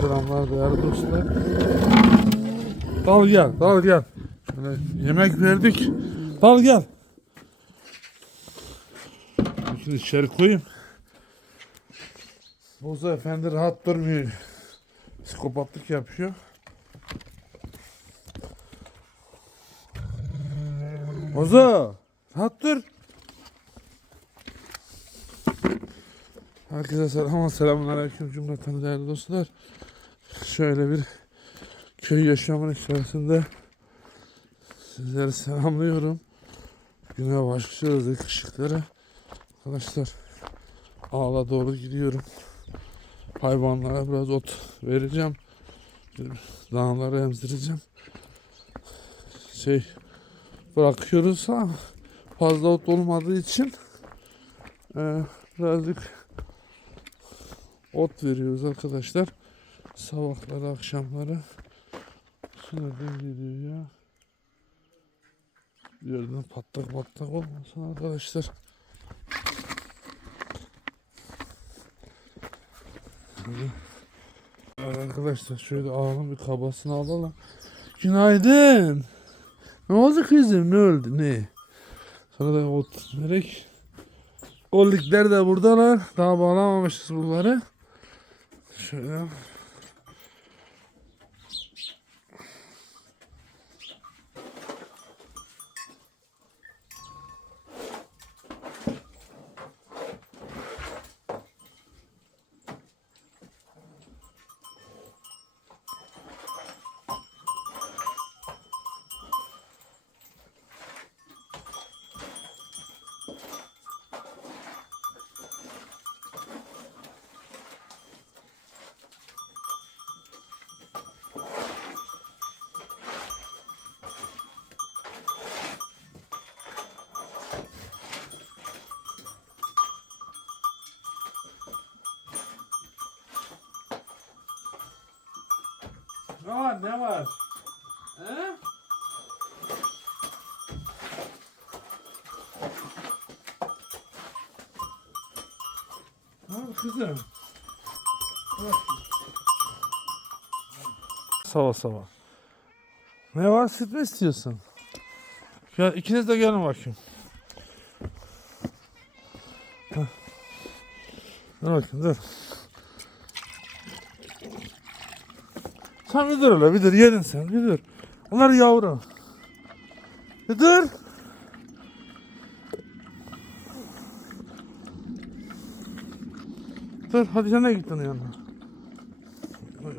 selamlar değerli dostlar. Dal gel, dal gel. Şöyle yemek verdik. Dal gel. Şimdi içeri koyayım. Boza efendi rahat durmuyor. Psikopatlık yapıyor. Boza, rahat dur. Herkese selam, selamun aleyküm cümleten değerli dostlar. Şöyle bir köy yaşamının içerisinde sizleri selamlıyorum. Güne başlıyoruz ilk ışıkları. Arkadaşlar ağla doğru gidiyorum. Hayvanlara biraz ot vereceğim. Dağları emzireceğim. Şey bırakıyoruz ama fazla ot olmadığı için eee, birazcık ot veriyoruz arkadaşlar. Sabahları akşamları. Şu nereden geliyor ya? Bir yerden patlak patlak olmasın arkadaşlar. Evet Arkadaşlar şöyle ağanın bir kabasını alalım. Günaydın. Ne oldu kızım? Ne oldu? Ne? Sonra da ot vererek. Olduklar da buradalar. Daha bağlamamışız bunları. Şöyle. Ne var ne var? He? Var kızım? Sabah sabah. Ne var süt mü istiyorsun? Ya ikiniz de gelin bakayım. Dur bakayım dur. Sen bir dur öyle bir dur yedin sen bir dur. Onlar yavru. Bir dur. Dur hadi sen de git onun yanına.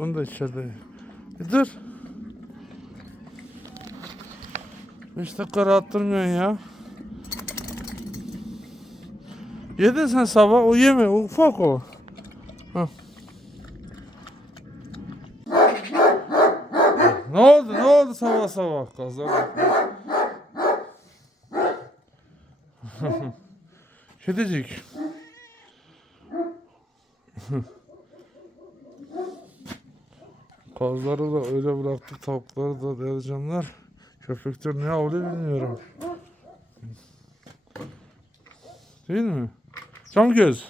Onu da içeride. Bir dur. Beş dakika rahat durmuyorsun ya. Yedin sen sabah o yeme ufak o. Ne oldu? Ne sabah kazan? Kedicik. Kazları da öyle bıraktık tavukları da değerli canlar. Köpekler ne avlıyor bilmiyorum. Değil mi? Cam göz.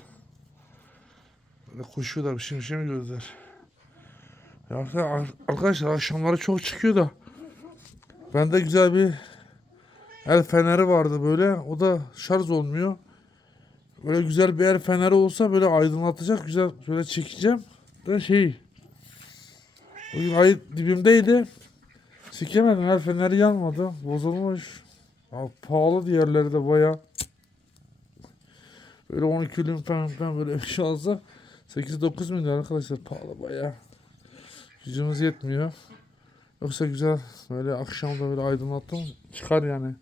Böyle koşuyorlar mi gözler. Ya ar- arkadaşlar akşamları çok çıkıyor da bende güzel bir el feneri vardı böyle o da şarj olmuyor. Böyle güzel bir el feneri olsa böyle aydınlatacak güzel böyle çekeceğim. Da şey bugün ay dibimdeydi. Çekemedim el feneri yanmadı bozulmuş. Ya, pahalı diğerleri de baya. Böyle 12 lira falan falan böyle bir şey alsa 8-9 milyar arkadaşlar pahalı baya. Gücümüz yetmiyor. Yoksa güzel böyle akşamda böyle aydınlattım çıkar yani.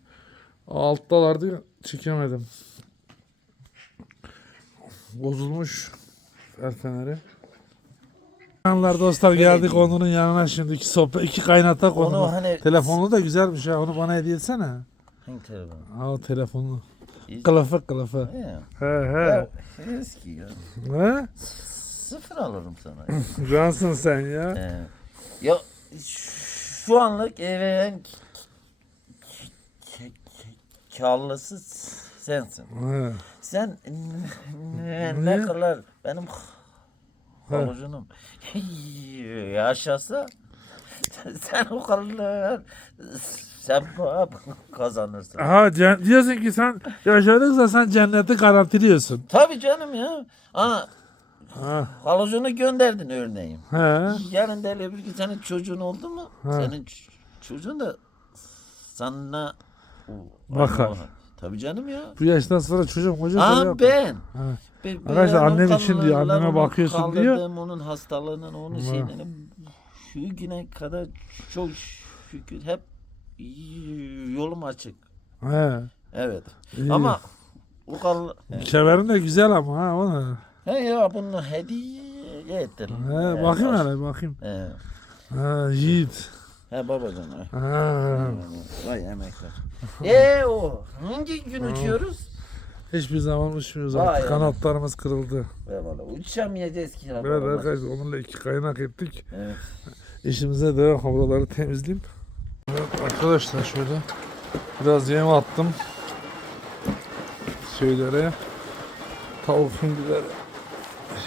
Alttalardı çekemedim. Bozulmuş el feneri. Yanlar dostlar geldik onun yanına şimdi iki sohbet iki kaynata konu. Onu hani- Telefonu da güzelmiş ha onu bana hediye etsene. Hangi telefon? Ha o telefonu. İyi. Kılıfı kılıfı. Ya. He he. eski ya. He? Sıfır alırım sana. Cansın sen ya. He. ya şu anlık evin karlısı sensin. He. Sen ne, kadar benim Halıcınım. Yaşasa sen o kadar sen kazanırsın. Cen- diyorsun ki sen yaşadıksa sen cenneti garantiliyorsun. Tabii canım ya. Ha, Ha. halıcını gönderdin örneğin. He. Yarın öyle bir gün senin çocuğun oldu mu? Ha. Senin ç- çocuğun da sana Bakar. Tabii canım ya. Bu yaştan sonra çocuk hoca Aa ben. Ha. Ben Arkadaşlar, onun annem için diyor, kanlarını anneme bakıyorsun diyor. kaldırdım, Onun hastalığının, onun Ha. şeyini şu güne kadar çok şükür hep yolum açık. He. Evet. İyi. Ama o kal Kemerin de güzel ama ha o ne? He ya bunu hediye ettim. He, bakayım hele bakayım. He. Ha yiğit. He babacan. he. Ha. Vay emekler. Eee o hangi gün uçuyoruz? Hiçbir zaman uçmuyoruz Vay artık. ya. Kanatlarımız kırıldı. Eyvallah uçamayacağız ki. ya Evet baba. arkadaşlar onunla iki kaynak ettik. Evet. İşimize devam havraları temizleyeyim. Evet arkadaşlar şöyle biraz yem attım. Şeylere. Tavuk hindilere.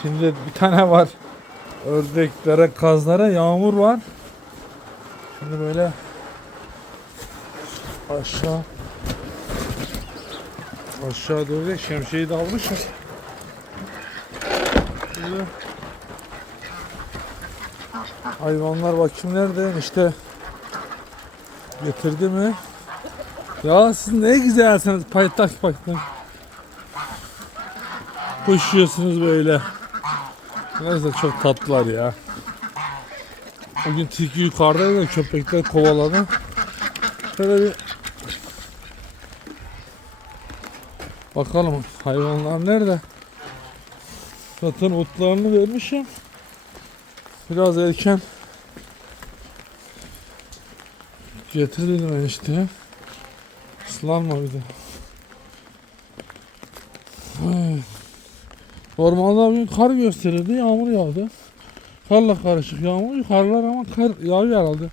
Şimdi bir tane var. Ördeklere, kazlara yağmur var. Şimdi böyle aşağı aşağı doğru şemsiyeyi de almışım. Şöyle Hayvanlar bakayım nerede işte getirdi mi? Ya siz ne güzelsiniz paytak paytak. Koşuyorsunuz böyle. Neyse çok tatlılar ya. Bugün tilki yukarıdaydı da köpekler kovaladı. Şöyle bir Bakalım hayvanlar nerede? Zaten otlarını vermişim. Biraz erken getir dedim enişteye. Islanma bir de. Ay. Normalde bugün kar gösterirdi, yağmur yağdı. Karla karışık yağmur, yukarılar ama kar yağıyor herhalde.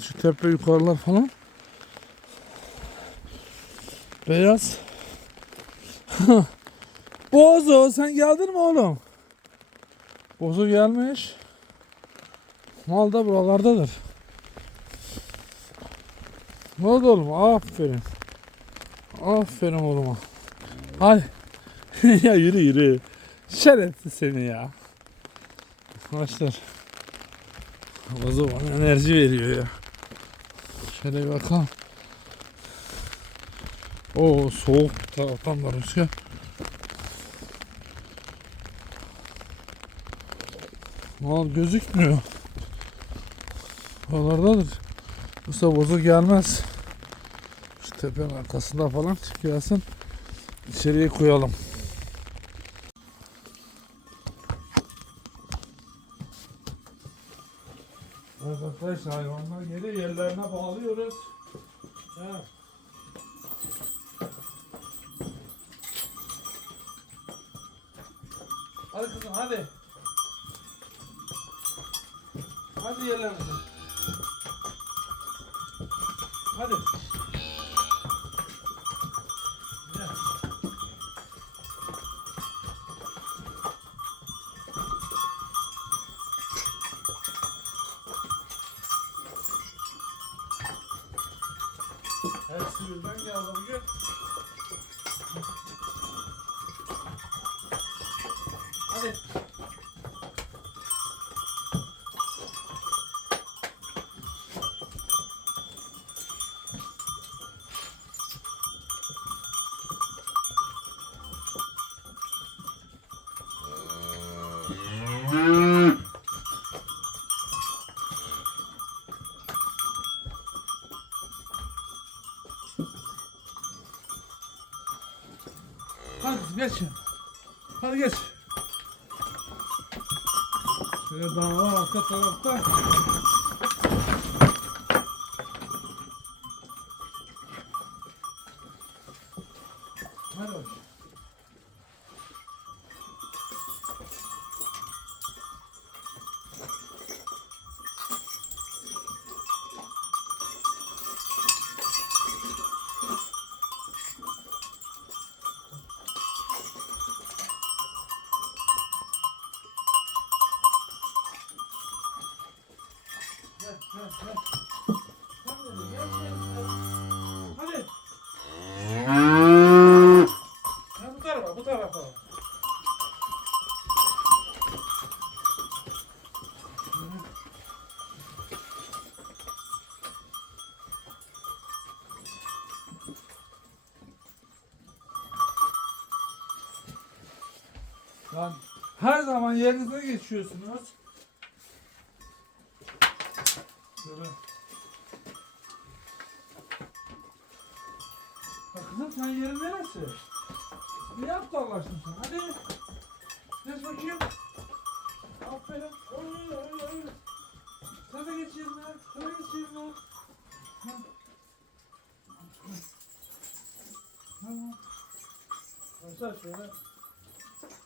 Şu- tepe yukarılar falan. Beyaz. Bozo sen geldin mi oğlum? Bozu gelmiş. Mal da buralardadır. Ne oldu oğlum? Aferin. Aferin oğluma. Hay. ya yürü yürü. Şerefsiz seni ya. Arkadaşlar. Bozu bana enerji veriyor ya. Şöyle bir bakalım. Oo soğuk taraftan da rüzgar. Mal gözükmüyor. Oralardadır. Yoksa bozu gelmez. Şu tepenin arkasında falan gelsin. İçeriye koyalım. Evet arkadaşlar hayvanlar geri yerlerine bağlıyoruz. Evet. Hadi kızım hadi. Hadi yerlerine. Hadi. Gel. Hepsi birden geldi bugün. Hadi. Hadi geç. Hadi geç. Şöyle dağlar arka tarafta. Hadi bak. gel. Hadi, gel, gel, gel. Hadi. Ya bu tarafa, bu tarafa. Lan her zaman yerinize geçiyorsunuz. Böyle. Ya kızım sen yerin neresi? Ne yaptı Allah aşkına sen? Hadi. Geç bakayım. Aferin. Oy oy oy. Sen de geç yerine. Sen de geç yerine. Tamam. Arkadaşlar şöyle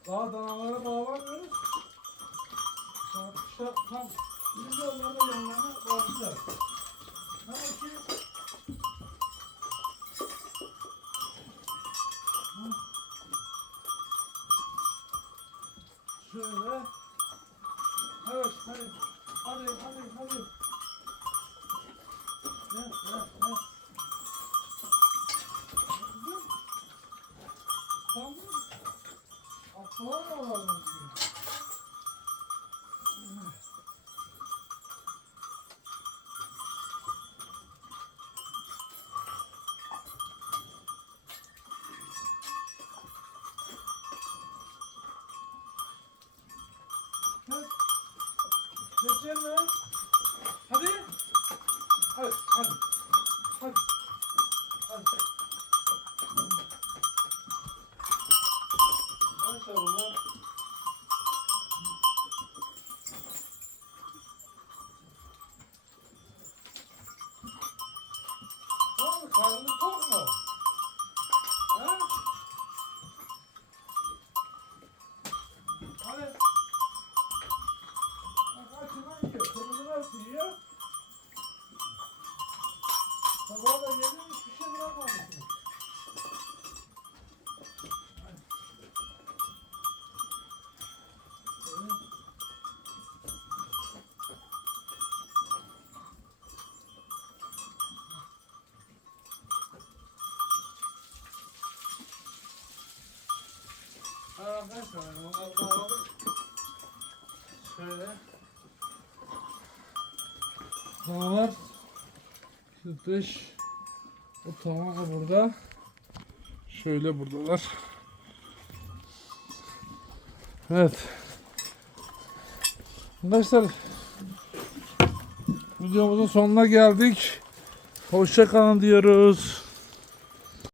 daha danalara bağlamıyoruz. Tam, şu, tam biz de onların yanlarına bağlayacağız. Ne bakayım? Hoşçakalın. Arkadaşlar onları da aldık. Şöyle. Danalar 45 o tamamı burada. Şöyle buradalar. Evet. Arkadaşlar videomuzun sonuna geldik. Hoşça kalın diyoruz.